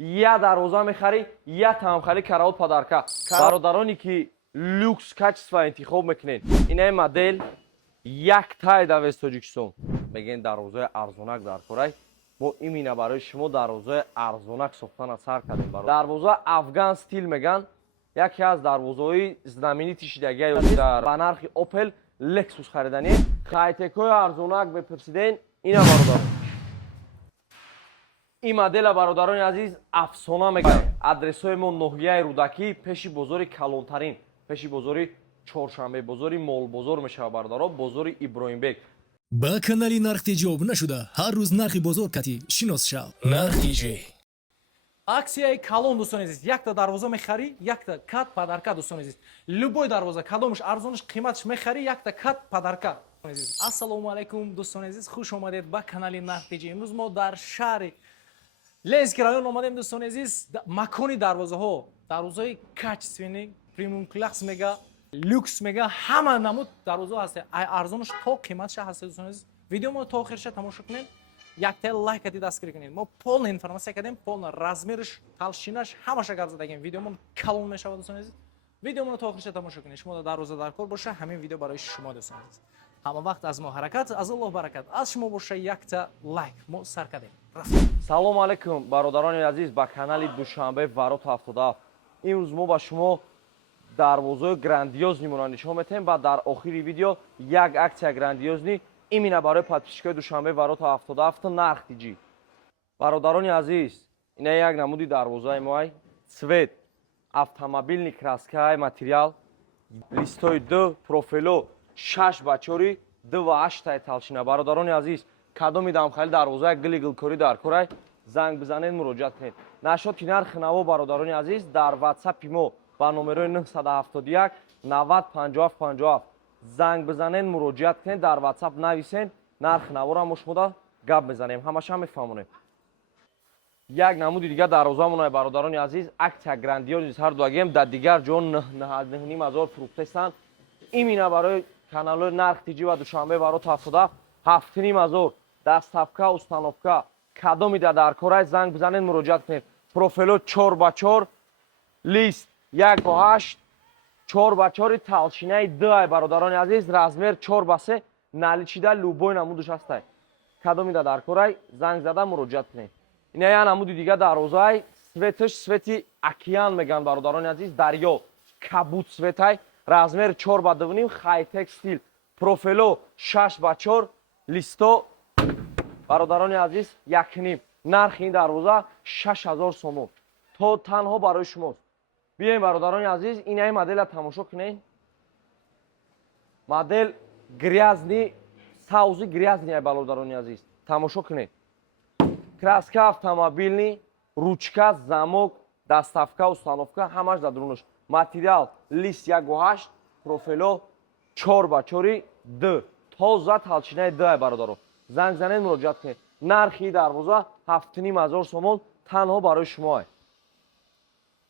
я дарвоза мехарӣ, я тамхали караот падарка. Бародароне ки люкс качество интихоб мекунед, инаи модель як тай давес Тоҷикистон мегӯянд дарвозаи арзонак дар корай. мо имина барои шумо дарвозаи арзонак сохтана сар кардем. Дарвоза афган стил мегӯянд, яке аз дарвозаҳои знаменити шидагиа ба нархи Opel Lexus хариданӣ. Хайтекҳои арзонак бепурсиден, ина бародарон. این مدل برادران عزیز افسانه میگن. آدرس‌های ما ناحیه رودکی پیش بازار کلانترین، پیش بازار چهارشنبه، بازار مال بازار میشه برادران، بازار ابراهیم بک. با کانالی نرخ تجاب نشده هر روز نرخ بازار کتی شناس شو. نرخ تیجی аксияи калон дӯстон азиз, якта дарвоза мехарӣ, якта кат падарка дӯстон азиз. Любой дарвоза каломш арзонаш қиматш мехарӣ, якта кат падарка. Ассалому алайкум дӯстон азиз, хуш омадед ба канали Нарх Тиҷи. Имрӯз мо дар шаҳри Ленинский район омадем дӯстон азиз. Макони дарвозаҳо, дарвозаҳои качественни, премиум класс мега, люкс мега, ҳама намуд дарвоза ҳаст. Арзонаш то қиматша ҳаст дӯстон азиз. Видеомо то охирша тамошо кунед. Якта лайк кади дастгирӣ кунед. Мо полна информация кардем, полна размериш, талшинаш, ҳамаша гап задагем. Видеомон калон мешавад дӯстон азиз. Видеомон то охирша тамошо кунед. Шумо дарвоза дар кор боша, ҳамин видео барои шумо дӯстон азиз. ҳама вақт аз мо ҳаракат, аз Аллоҳ баракат. Аз шумо боша якта лайк. Мо сар кардем. салому алайкум бародарони азиз, ба канали душанбе варот 77. имрӯз мо ба шумо дарвозаи грандиозни моро нишон медиҳем ва дар охири видео як аксия грандиозни имина барои подписчикои душанбе варот 77 нарх тиҷӣ. бародарони азиз, ина як намуди дарвозаи моай, цвет, автомобилни краскаи материал, листои 2, профило 6 ба 4, 2 ва 8 таи талшина. бародарони азиз, кадоми дамхали дарвозаи гили гилкорӣ дар корай, занг бизанед, муроҷиат кунед. Нашод ки нархи наво бародарони азиз дар WhatsApp мо ба номерои 971 90 57 57 занг бизанед, муроҷиат кунед, дар WhatsApp нависен, нархи навора мо шумода гап мезанем, ҳамаша мефаҳмонем. як намуди дигар дарвозаамон бародарони азиз, аксия грандиоз ҳар дуагем дар дигар ҷо 9,500 фурӯхтестанд. имина барои каналои нарх тиҷӣ ва душанбе варот 77 7,500 доставка, установка, кадомида дар корай, занг бизанед, муроҷиат кунед. профило 4 ба 4, лист 1 ба 8, 4 ба 4 талшинаи 2 бародарони азиз, размер 4 ба 3, наличида любой намудуш ҳастай. кадомида дар корай, занг зада, муроҷиат кунед. ина як намуди дигар дарвозаи светаш свети океан мегӯянд бародарони азиз, дарё, кабут светай, размер 4 ба 2, хайтек стил, профило 6 ба 4, листо бародарони азиз 1,5. нархи ин дарвоза 6000 сомон. то танҳо барои шумост. биёем бародарони азиз, инаи модела тамошо кунед. модел грязни, саузи грязни бародарони азиз. тамошо кунед. краска автомобилни, ручка, замок, доставка, установка, ҳамаш дар дурунош. материал лист 1,8, профило 4 ба 4, 2. тоза талшинаи 2 бародарон. занг занед, муроҷиат кунед. нархи дарвоза 7,500 сомон танҳо барои шумо.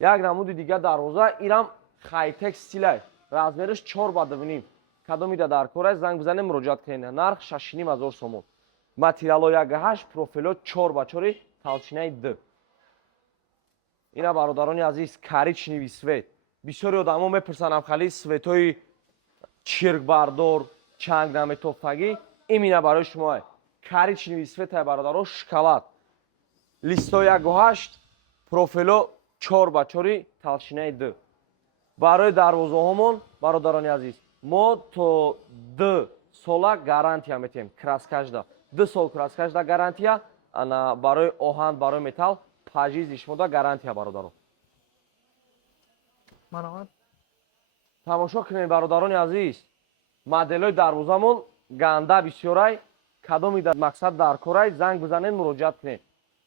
як намуди дигар дарвоза, инам хайтек стилай, размериш 4 ба 2. кадомида дар корай, занг бизанед, муроҷиат кунед. нарх 6,500 сомон. материало 1,8, профило 4 ба 4, талшинаи 2. ина бародарони азиз, коричневий свет. бисёри одамо мепурсанд хали светои чиркбардор, чангнаметофтагӣ, имина барои шумо. коричневий светай бародаро, шоколад. листо 1,8, профило 4 ба 4, талшинаи 2. барои дарвозаҳомон бародарони азиз, мо то 2 сола гарантия метем. краскажда 2 сол краскажда гарантия, ана барои оҳан, барои металл пажизи шумода гарантия бародаро. Манават тамошо кунед бародарони азиз, моделҳои дарвозамон ганда бисёрай, кадомида мақсад дар корай, занг бизанед, муроҷиат кунед.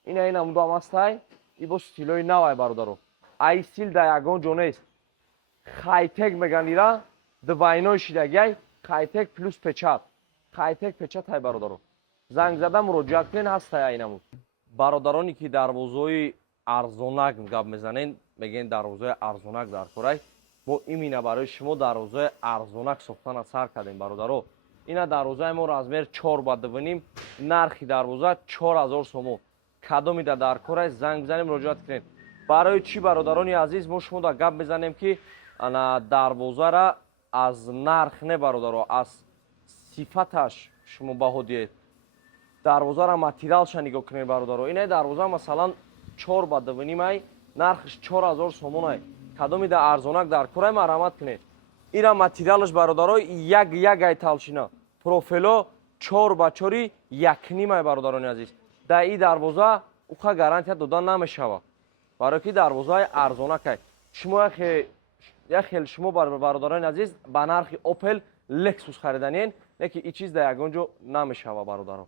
ина намудам ҳастай, ибо стилои навай бародаро. ай стил да ягон ҷо нест. хайтек мегӯянд ира, двойной шидагиай, хайтек плюс печат. хайтек печатай бародаро. занг зада, муроҷиат кунед, ҳастай ай намуд. бародароне ки дарвозаҳои арзонак гап мезанед, мегӯянд дарвозаи арзонак дар корай, мо имина барои шумо дарвозаи арзонак сохтана сар кардем бародаро. ина дарвозаи мо размер 4 ба 2, нархи дарвоза 4000 сомон. кадоми дар кора занг бизанем муроҷиат кунед. барои чӣ бародарони азиз мо шумо да гап мезанем ки дарвозара аз нарх не бародаро аз сифаташ шумо баҳо диҳед. дарвозара материалша нигоҳ кунед бародаро. Инаи дарвоза масалан 4 ба 2,5 нархш 4000 сомонай. кадоми да арзонак дар кора марҳамат кунед. ира материалш бародаро як ай талшина профило 4 ба 4 1,5 бародарони азиз. да и дарвоза уха гарантия дода намешава. барое ки дарвозаи арзонакай. шумо яхел шумо бародарони азиз ба нархи Opel Lexus хариданен, неки и чиз да ягон ҷо намешава бародаро.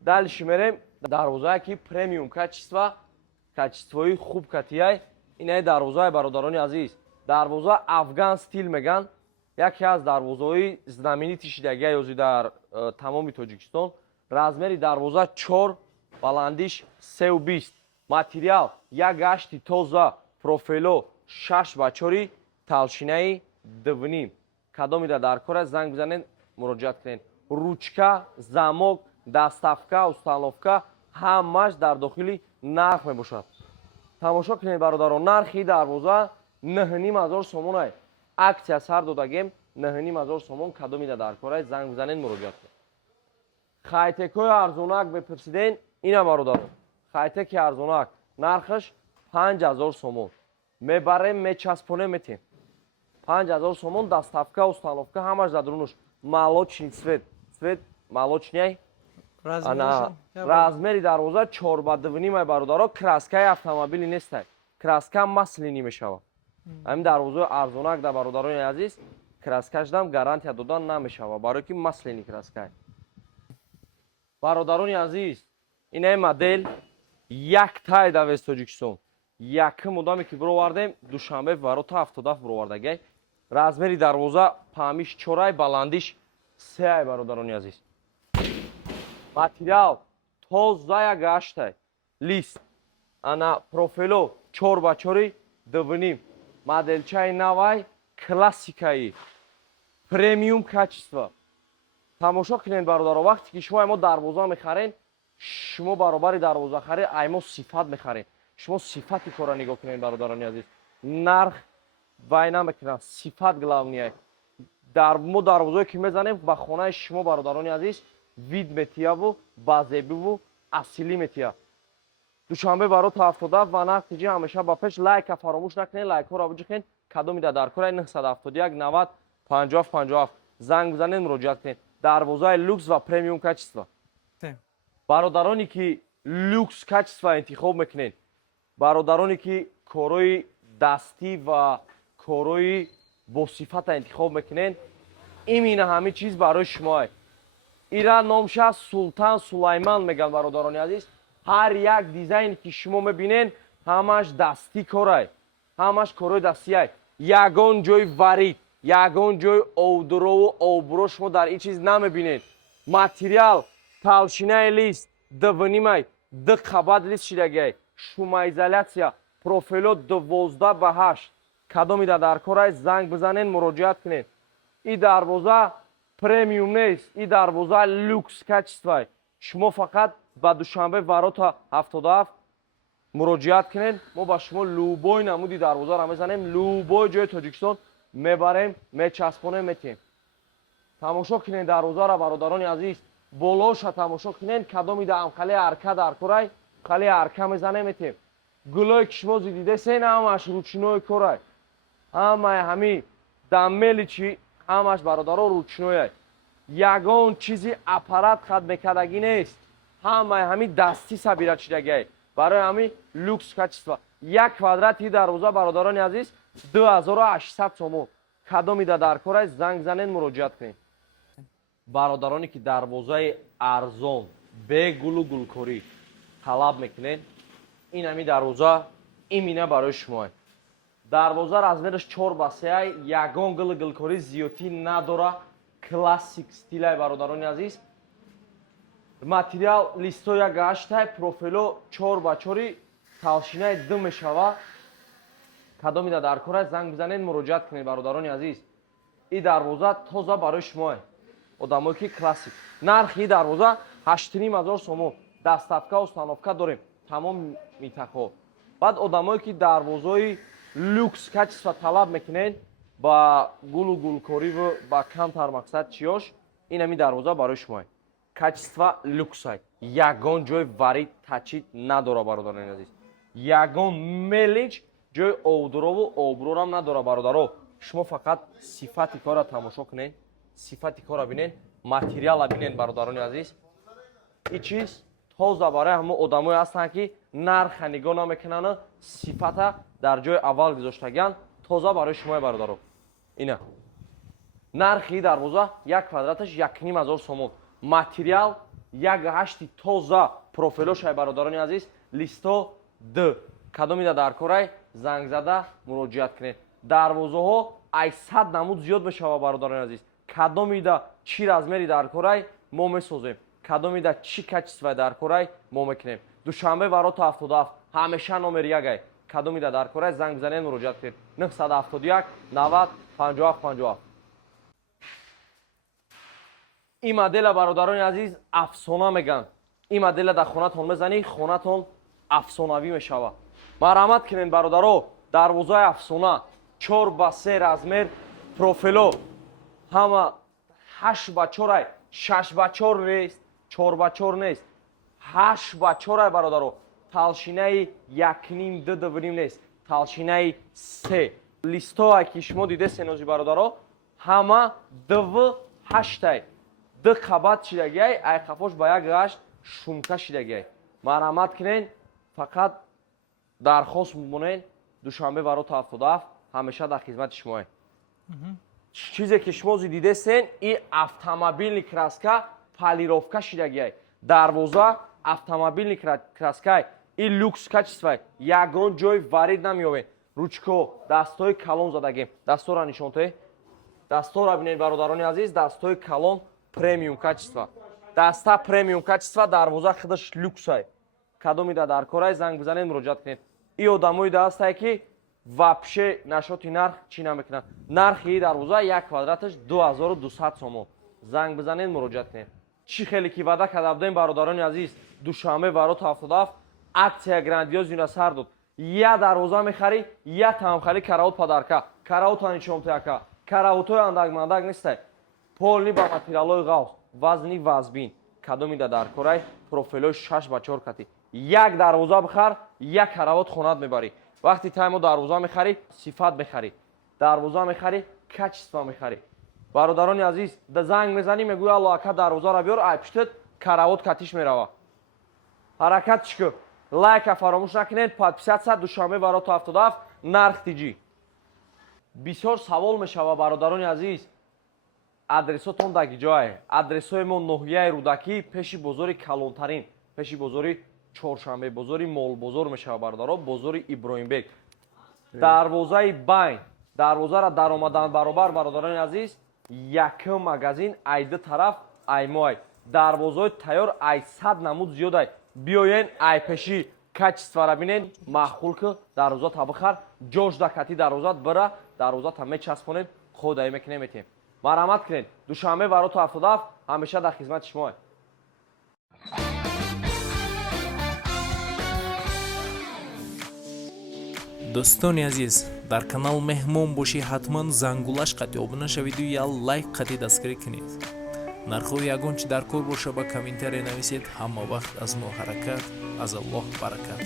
дальше мерем дарвозае ки премиум качествои хуб катияй. инаи дарвозаи бародарони азиз. дарвоза афган стил меган. яке аз дарвозаҳои знаменити шидагия ёзи дар тамоми Тоҷикистон. размери дарвоза 4, баландиш 3,20. материал як гашти тоза, профило 6 ба 4, талшинаи 2,5. кадомида дар кора занг бизанед муроҷиат кунед. ручка, замок, даставка, установка ҳамаш дар дохили нарх мебошад. тамошо кунед бародарон, нархи дарвоза 9,500 сомонай. аксия сар додагем 9,500 сомон. кадомида дар кора занг бизанед муроҷиат кунед. хайтекои арзонак бепурсиден, ина бародарон. хайтеки арзонак нархаш 5000 сомон. мебарем мечаспонем метем. 5000 сомон, даставка, установка ҳамаш задрунуш. молочный цвет молочняй. размери дарвоза 4 ба 2,5 бародаро. краскаи автомобили нестай. краска маслини мешава. ҳамин дарвозаи арзонак да бародарони азиз краскаш дам гарантия додан намешава, барое ки маслини краскай. бародарони азиз, инаи модел як тай да вест Тоҷикистон. якум одаме ки бировардем душанбе варота 77 бировардагай. размери дарвоза памиш 4, баландиш 3 бародарони азиз. материал тоза як гаштай. лист ана профило 4 ба 4, 2,5. моделчаи навай классикаи премиум качество. тамошо кунед бародаро, вақте ки шумо аймо дарвоза мехарен, шумо баробари дарвоза харе аймо сифат мехарен. шумо сифати кора нигоҳ кунед бародарони азиз. нарх вай намекунад, сифат главния. мо дарвозае ки мезанем ба хонаи шумо бародарони азиз вид метияву базебиву асилӣ метия. душанбе варота 77 ва нақтиҷи ҳамеша ба пеш лайка фаромӯш накунед, лайкҳоро биҷухен. кадомида дар кора 971 90 57 57 занг бизанед муроҷиат кунед. дарвозаи люкс ва премиум качество. бародароне ки люкс качество интихоб мекунед, бародароне ки корои дастӣ ва корои босифата интихоб мекунед, имина ҳамин чиз барои шумоай. ира номша Султан Сулайман меган бародарони азиз. ҳар як дизайне ки шумо мебинен ҳамаш дастӣ корай, ҳамаш корои дастияй. ягон ҷои варид, ягон ҷои овдурову овбуро шумо дар ин чиз намебинед. материал талшинаи лист 2,5, қабат лист шидагиай. шумоизолясия профило 12 ба 8. кадомида дар корай занг бизанен муроҷиат кунед. и дарвоза премиум нест, и дарвоза люкс качествай. шумо фақат ба душанбе варота 77 муроҷиат кунед. мо ба шумо любой намуди дарвозаро мезанем, любой ҷои Тоҷикистон мебарем, мечаспонем метем. тамошо кунед дарвозаро бародарони азиз. болоша тамошо кунед, кадомида ам хале арка дар корай, хале арка мезанем метем. гулое ки шумо дидесен ҳамаш ручной корай. ҳамаи ҳами даммели чи ҳамаш бародаро ручнояй. ягон чизи аппарат хадмекардагӣ нест. ҳамаи ҳами дастӣ сабира шидагиай. барои ҳами люкс качество. як квадрати дарвоза бародарони азиз 2800 сомон. кадомида дар корай занг занед муроҷиат кунед. бародароне ки дарвозаи арзон бе гулу гулкорӣ талаб мекунед, ин ҳами дарвоза имина барои шумоай. дарвоза размераш 4 ба 3, ягон гулу гулкорӣ зиёдтӣ надора, классик стилай бародарони азиз. материал листо як гаштай, профило 4 ба 4, талшинаи 2 мешава. кадомида дар кора занг бизанед муроҷиат кунед бародарони азиз. и дарвоза тоза барои шумоай. одамое ки классик. нархи дарвоза 8500 сомон. дастафка установка дорем тамом митақҳо. баъд одамое ки дарвозаи люкс качества талаб мекунед ба гулу гулкориву ба камтар мақсад чиёш инами дарвоза барои шумоe качества люксай ягон ҷои варид тачид надора бародарони азиз ягон мелич ҷои овдурову обрӯрам надора бародаро шумо фақат сифати кора тамошо кунед сифати кора бинед материала бинед бародарони азиз ин чиз тоза барои ҳамон одамое ҳастанд ки нарха нигоҳ намекунанд сифата дар ҷои аввал гузоштагианд тоза барои шумоe бародаро ина нархи дарвоза як квадраташ 1500 сомон материал як ҳашти тоза профилошай бародарони азиз листо д кадомида дар корай занг зада муроҷиат кунед дарвозаҳо ай 100 намуд зиёд мешава бародарони азиз кадомида чӣ размери дар корай мо месозем кадомида чӣ качествае дар корай мо мекунем душанбе варота 77 ҳамеша номер ягай кадомида дар корай занг бизанед муроҷиат кунед 971 90 57 57 ин модела бародарони азиз афсона мегӯянд ин модела дар хонатон мезанӣ хонатон афсонавӣ мешава марҳамат кунед бародаро дарвозаи афсона 4 ба 3 размер профило ҳама 8 ба 4 6 ба 4 нест 4 ба 4 нест 8 ба 4 бародаро талшинаи 1.5 2.5 нест талшинаи 3 листоае ки шумо дидесен ози бародаро ҳама 2.8 ду қабат шидагиай айқафош ба як гашт шумка шидагиай марҳамат кунед фақат дархост мумонед душанбе варота 77 ҳамеша дар хизмати шумоe чизе ки шумо ози дидесен ин автомобилни краска полировка шидагиай дарвоза автомобилни краскай ин люкс качествай ягон ҷои варид намеёбед ручко дастҳои калон задагем дастора нишонтае дастора бинед бародарони азиз дастҳои калон премиум качества даста премиум качества дарвоза худаш люксай кадомида дар корай занг бизанед муроҷиат кунед ин одамои дастае ки вапше нашоти нарх чӣ намекунанд нархи ин дарвоза як квадраташ 2200 сомон занг бизанед муроҷиат кунед чӣ хеле ки ваъда карда будем бародарони азиз душанбе варота 77 аксия грандиози на сар дод я дарвоза мехарӣ я тамхали караот падарка караотани чомтаяка караотҳои андакмандак нестай полни ба материалҳои ғавз вазни вазбин кадомида дар корай профилҳои 6 ба 4 кати як дарвоза бихар як каравот хонат мебарӣ вақти таймо дарвоза мехарӣ сифат мехарӣ дарвоза мехарӣ качества мехарӣ бародарони азиз да занг мезанӣ мегӯи аллоака дарвозаро биёр ай пиштед каравот катиш мерава ҳаракат чикӯ лайка фаромӯш накунед подписатся душанбе варота 77 нарх тиҷӣ бисёр савол мешава бародарони азиз адресотон дар киҷое адресои мо ноҳияи рӯдакӣ пеши бозори калонтарин пеши бозори чоршанбе бозори молбозор мешава бародаро бозори иброҳимбек дарвозаи байн дарвозаро даромадан баробар бародарони азиз якум магазин ай ду тараф ай моай дарвозаи тайёр ай 100 намуд зиёдай биёен ай пеши качествара бинед маъқул ки дарвозата бихар ҷошда кати дарвозат бира дарвозата мечаспонед ходаӣ мекунем метем марҳамат кунед душанбе варота 77 ҳамеша дар хизмати шумоe дӯстони азиз дар канал меҳмон бошӣ ҳатман зангулаш қати обуна шавиду я лайк қати дастгирӣ кунед нархҳои ягон чи дар кор боша ба комментария нависед ҳама вақт аз мо ҳаракат аз аллоҳ баракат